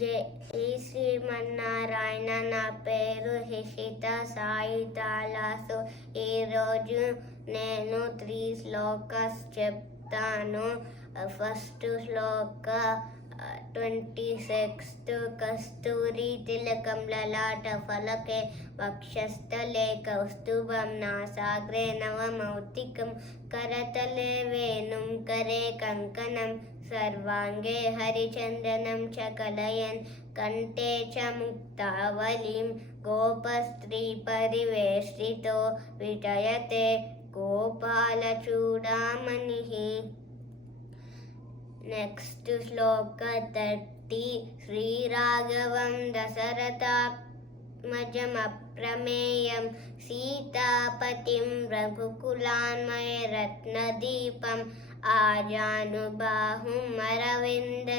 జై శ్రీమన్నారాయణ. నా పేరు హిషిత సాయి తాలాసు. ఈరోజు నేను 3 శ్లోకాస్ చెప్తాను. ఫస్ట్ శ్లోక 26. కస్తూరి తిలకం లలాట ఫలకే వక్షస్థలే కౌస్తుభం నాసాగ్రే నవమౌక్తికం కరతలే వేణుం కరే కంకణం సర్వాంగే హరిచందనం చ కలయన్ కంఠే చ ముక్తావళిం గోపస్త్రీ పరివేష్టితో విజయతే గోపాలచూడామణిః. నెక్స్ట్ శ్లోక 30. శ్రీరాఘవం దశరథాత్మజం అప్రమేయం సీతాపతిం రఘుకులాన్వయ రత్నదీపం ఆజానుబాహుం అరవిందదలాయతాక్షం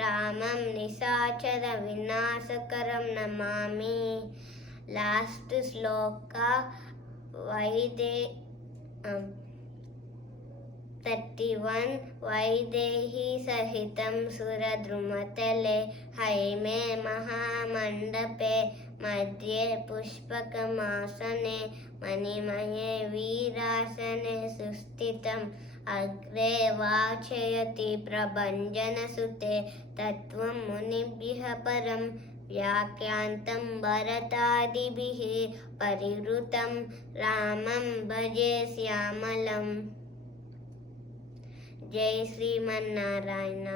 రామం నిశాచర వినాశకరం నమామి. లాస్ట్ శ్లోక 31. వైదేహీ సహితం సురద్రుమతలే హైమే మహామండపే మధ్యే పుష్పకమాసనే మణిమయే వీరాసనే సుస్థితం అగ్రే వాచయతి ప్రభంజనసుతే తత్వం మునిభ్యః పరం వ్యాఖ్యాంతం భరతాదిభిః పరివృతం రామం భజే శ్యామలం. జై శ్రీమన్నారాయణ.